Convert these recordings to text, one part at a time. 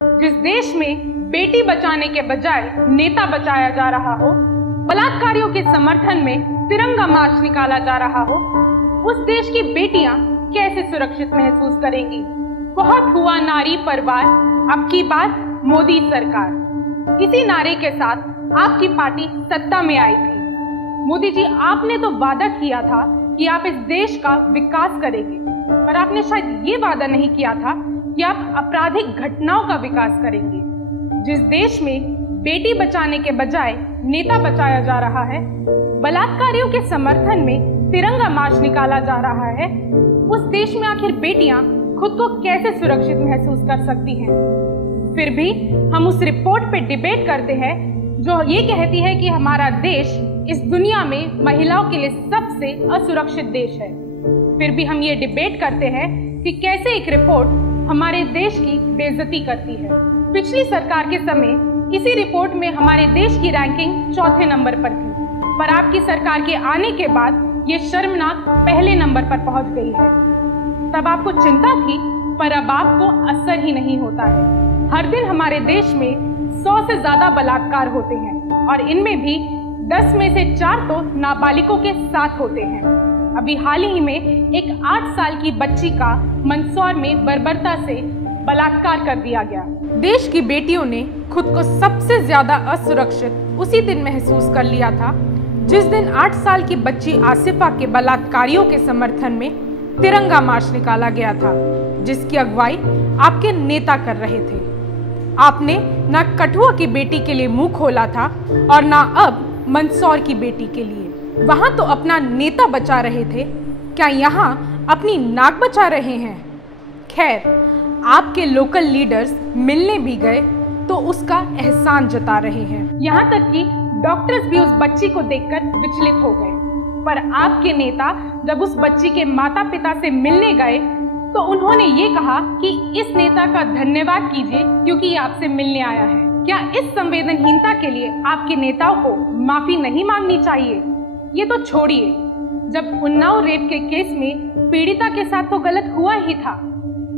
जिस देश में बेटी बचाने के बजाय नेता बचाया जा रहा हो, बलात्कारियों के समर्थन में तिरंगा मार्च निकाला जा रहा हो, उस देश की बेटियां कैसे सुरक्षित महसूस करेंगी? बहुत हुआ नारी परवार, अब की बात मोदी सरकार। इसी नारे के साथ आपकी पार्टी सत्ता में आई थी। मोदी जी, आपने तो वादा किया था कि आप इस देश का विकास करेंगे, पर आपने शायद ये वादा नहीं किया था कि आप आपराधिक घटनाओं का विकास करेंगे। जिस देश में बेटी बचाने के बजाय नेता बचाया जा रहा है, बलात्कारियों के समर्थन में तिरंगा मार्च निकाला जा रहा है, उस देश में आखिर बेटियां खुद को कैसे सुरक्षित महसूस कर सकती हैं? फिर भी हम उस रिपोर्ट पे डिबेट करते हैं जो ये कहती है कि हमारा देश इस दुनिया में महिलाओं के लिए सबसे असुरक्षित देश है। फिर भी हम ये डिबेट करते हैं कि कैसे एक रिपोर्ट हमारे देश की बेइज्जती करती है। पिछली सरकार के समय इसी रिपोर्ट में हमारे देश की रैंकिंग चौथे नंबर पर थी, पर आपकी सरकार के आने के बाद ये शर्मनाक पहले नंबर पर पहुंच गई है। तब आपको चिंता थी, पर अब आपको असर ही नहीं होता है। हर दिन हमारे देश में 100 से ज्यादा बलात्कार होते हैं और इनमें भी 10 में से 4 तो नाबालिगों के साथ होते हैं। अभी हाल ही में एक 8 साल की बच्ची का मंदसौर में बर्बरता से बलात्कार कर दिया गया। देश की बेटियों ने खुद को सबसे ज्यादा असुरक्षित उसी दिन महसूस कर लिया था जिस दिन 8 साल की बच्ची आसिफा के बलात्कारियों के समर्थन में तिरंगा मार्च निकाला गया था, जिसकी अगुवाई आपके नेता कर रहे थे। आपने ना कठुआ की बेटी के लिए मुंह खोला था और ना अब मंदसौर की बेटी के लिए। वहां तो अपना नेता बचा रहे थे, क्या यहाँ अपनी नाक बचा रहे हैं? खैर, आपके लोकल लीडर्स मिलने भी गए तो उसका एहसान जता रहे हैं। यहाँ तक कि डॉक्टर्स भी उस बच्ची को देखकर विचलित हो गए। पर आपके नेता जब उस बच्ची के माता पिता से मिलने गए तो उन्होंने ये कहा कि इस नेता का धन्यवाद कीजिए क्योंकि ये आपसे मिलने आया है। क्या इस संवेदनहीनता के लिए आपके नेताओं को माफी नहीं मांगनी चाहिए? ये तो छोड़िए, जब उन्नाव रेप के केस में पीड़िता के साथ तो गलत हुआ ही था,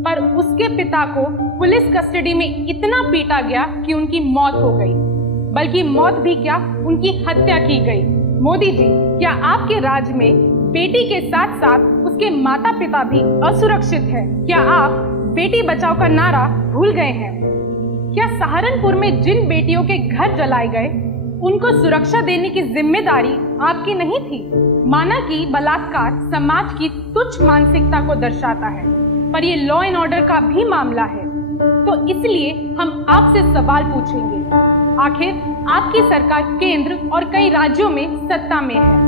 पर उसके पिता को पुलिस कस्टडी में इतना पीटा गया कि उनकी मौत हो गई। बल्कि मौत भी क्या, उनकी हत्या की गई। मोदी जी, क्या आपके राज्य में बेटी के साथ साथ उसके माता पिता भी असुरक्षित है? क्या आप बेटी बचाओ का नारा भूल गए हैं? क्या सहारनपुर में जिन बेटियों के घर जलाए गए उनको सुरक्षा देने की जिम्मेदारी आपकी नहीं थी? माना कि बलात्कार समाज की तुच्छ मानसिकता को दर्शाता है, पर ये लॉ एंड ऑर्डर का भी मामला है, तो इसलिए हम आपसे सवाल पूछेंगे। आखिर आपकी सरकार केंद्र और कई राज्यों में सत्ता में है,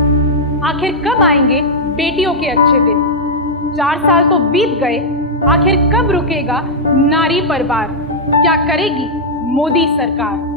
आखिर कब आएंगे बेटियों के अच्छे दिन? 4 साल तो बीत गए, आखिर कब रुकेगा नारी परवार? क्या करेगी मोदी सरकार?